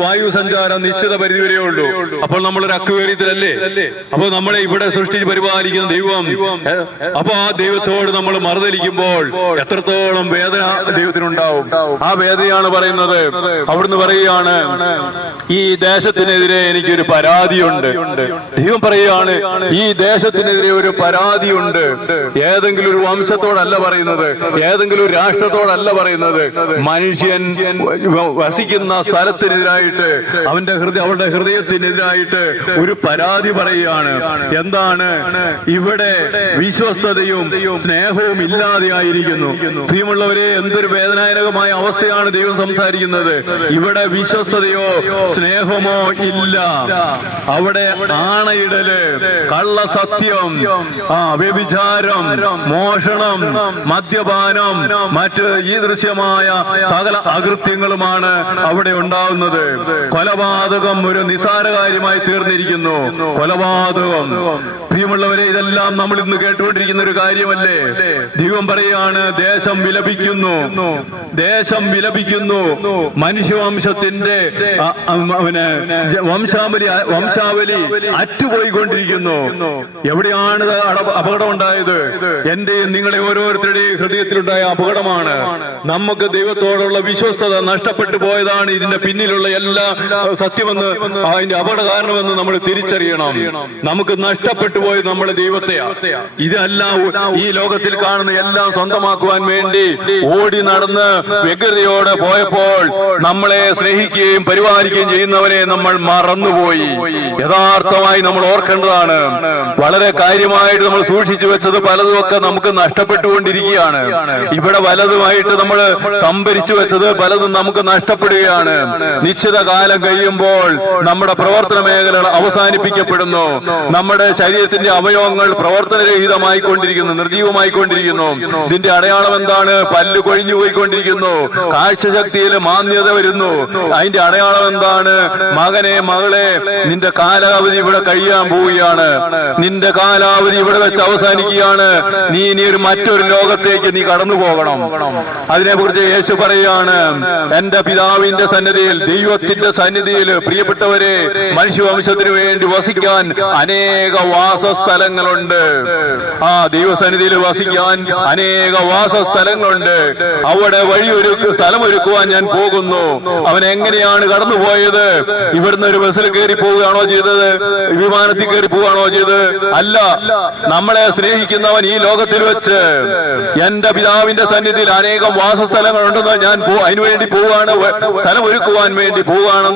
വായു സഞ്ചാരം നിശ്ചിത പരിധി വരെ ഉള്ളൂ. അപ്പോൾ നമ്മളൊരു അക്വേറിയത്തിലല്ലേ? അപ്പോൾ നമ്മളെ ഇവിടെ സൃഷ്ടിച്ച് പരിപാലിക്കുന്ന ദൈവം, അപ്പൊ ആ ദൈവത്തോട് നമ്മൾ മറുതലിക്കുമ്പോൾ എത്രത്തോളം വേദന ദൈവത്തിനുണ്ടാവും. ആ വേദനയാണ് പറയുന്നത്. അവിടുന്ന് പറയുകയാണ്, ഈ ദേശത്തിനെതിരെ എനിക്കൊരു പരാതിയുണ്ട്. ദൈവം പറയുകയാണ്, ഈ ദേശത്തിനെതിരെ ഒരു പരാതിയുണ്ട്. ഏതെങ്കിലും ഒരു വംശത്തോടല്ല പറയുന്നത്, ഏതെങ്കിലും ഒരു രാഷ്ട്രത്തോടല്ല പറയുന്നത്. മനുഷ്യൻ വസിക്കുന്ന സ്ഥലത്തിനെതിരായിട്ട്, അവരുടെ ഹൃദയത്തിനെതിരായിട്ട് ഒരു പരാതി പറയുകയാണ്. എന്താണ്? ഇവിടെ വിശ്വസ്തതയും സ്നേഹവും ഇല്ലാതെയായിരിക്കുന്നു. പ്രിയമുള്ളവരെ, എന്തൊരു വേദനാജനകമായ അവസ്ഥയാണ് ദൈവം സംസാരിക്കുന്നത്. ഇവിടെ വിശ്വസ്തതയോ സ്നേഹമോ ഇല്ല. അവിടെ ആണയിടല്, കള്ളസത്യം, വ്യഭിചാരം, മോഷണം, മദ്യപാനം, മറ്റ് ഈ ദൃശ്യമായ സകല അകൃത്യങ്ങളുമാണ് അവിടെ ഉണ്ടാവുന്നത്. കൊലപാതകം ഒരു നിസാര കാര്യമായി തീർന്നിരിക്കുന്നു. കൊലപാതകം, പ്രിയമുള്ളവരെ, ഇതെല്ലാം നമ്മൾ ഇന്ന് കേട്ടുകൊണ്ടിരിക്കുന്ന ഒരു കാര്യമല്ലേ? ദൈവം പറയാണ്, ദേശം വിലപിക്കുന്നു, ദേശം വിലപിക്കുന്നു. മനുഷ്യവംശത്തിന്റെ വംശാവലി അറ്റുപോയിക്കൊണ്ടിരിക്കുന്നു. എവിടെയാണ് അപകടം ഉണ്ടായത്? എന്റെയും നിങ്ങളെ ഓരോരുത്തരുടെയും ഹൃദയത്തിലുണ്ടായ അപകടമാണ്. നമുക്ക് ദൈവത്തോടുള്ള വിശ്വസ്തത നഷ്ടപ്പെട്ടു പോയതാണ് ഇതിന്റെ പിന്നിലുള്ള എല്ലാ സത്യമെന്ന്, അതിന്റെ അപകട കാരണമെന്ന് നമ്മൾ തിരിച്ചറിയണം. നമുക്ക് നഷ്ടപ്പെട്ടു പോയത് നമ്മുടെ ദൈവത്തെയാണ്. ഇതെല്ലാം ഈ ലോകത്തിൽ കാണുന്ന എല്ലാം സ്വന്തമാക്കുവാൻ വേണ്ടി ഓടി നടന്ന് വ്യഗ്രതയോടെ പോയപ്പോൾ നമ്മളെ സ്നേഹിക്കുകയും പരിപാലിക്കുകയും ചെയ്യുന്നവനെ നമ്മൾ മറന്നുപോയി. യഥാർത്ഥമായി നമ്മൾ ഓർക്കേണ്ടതാണ്. വളരെ കാര്യമായിട്ട് നമ്മൾ സൂക്ഷിച്ചു വെച്ചത് പലതുമൊക്കെ നമുക്ക് നഷ്ടപ്പെട്ടുകൊണ്ടിരിക്കുകയാണ്. ഇവിടെ പലതുമായിട്ട് നമ്മൾ സംഭരിച്ചു വെച്ചത് പലതും നമുക്ക് നഷ്ടപ്പെടുകയാണ്. നിശ്ചിത കാലം കഴിയുമ്പോൾ നമ്മുടെ പ്രവർത്തന മേഖലകൾ അവസാനിപ്പിക്കപ്പെടുന്നു. നമ്മുടെ ശരീരത്തിന്റെ അവയവങ്ങൾ പ്രവർത്തനരഹിതമായിക്കൊണ്ടിരിക്കുന്നു, നിർജീവമായിക്കൊണ്ടിരിക്കുന്നു. ഇതിന്റെ അടയാളം എന്താണ്? പല്ല് കൊഴിഞ്ഞു പോയിക്കൊണ്ടിരിക്കുന്നു, കാഴ്ചശക്തിയിൽ മാന്യത വരുന്നു. അതിന്റെ അടയാളം എന്താണ്? മകനെ, മകളെ, നിന്റെ കാലാവധി ഇവിടെ കഴിയാൻ പോവുകയാണ്. നിന്റെ കാലാവധി ഇവിടെ വെച്ച് അവസാനിക്കുകയാണ്. നീ ഇനി മറ്റൊരു ലോകത്തേക്ക് നീ കടന്നു പോകണം. അതിനെ കുറിച്ച് യേശു പറയുകയാണ്, എന്റെ പിതാവിന്റെ സന്നിധിയിൽ, ദൈവത്തിന്റെ സന്നിധിയിൽ, പ്രിയപ്പെട്ടവരെ, മനുഷ്യവംശത്തിന് വേണ്ടി വസിക്കാൻ അനേക വാസസ്ഥലങ്ങളുണ്ട്. ആ ദൈവസന്നിധിയിൽ വസിക്കാൻ അനേക വാസസ്ഥലങ്ങളുണ്ട്. അവിടെ സ്ഥലമൊരുക്കുവാൻ ഞാൻ പോകുന്നു. അവൻ എങ്ങനെയാണ് കടന്നുപോയത്? ഇവിടുന്ന് ഒരു ബസ്സിൽ കയറി പോവുകയാണോ ചെയ്തത്? വിമാനത്തിൽ കയറി പോവുകയാണോ ചെയ്തത്? അല്ല. നമ്മളെ സ്നേഹിക്കുന്നവൻ ഈ ലോകത്തിൽ വെച്ച് എന്റെ പിതാവിന്റെ സന്നിധിയിൽ അനേകം വാസസ്ഥലങ്ങളുണ്ടെന്ന് ഞാൻ അതിനുവേണ്ടി പോവുകയാണ്, സ്ഥലമൊരുക്കുവാൻ വേണ്ടി പോവുകയാണെന്ന്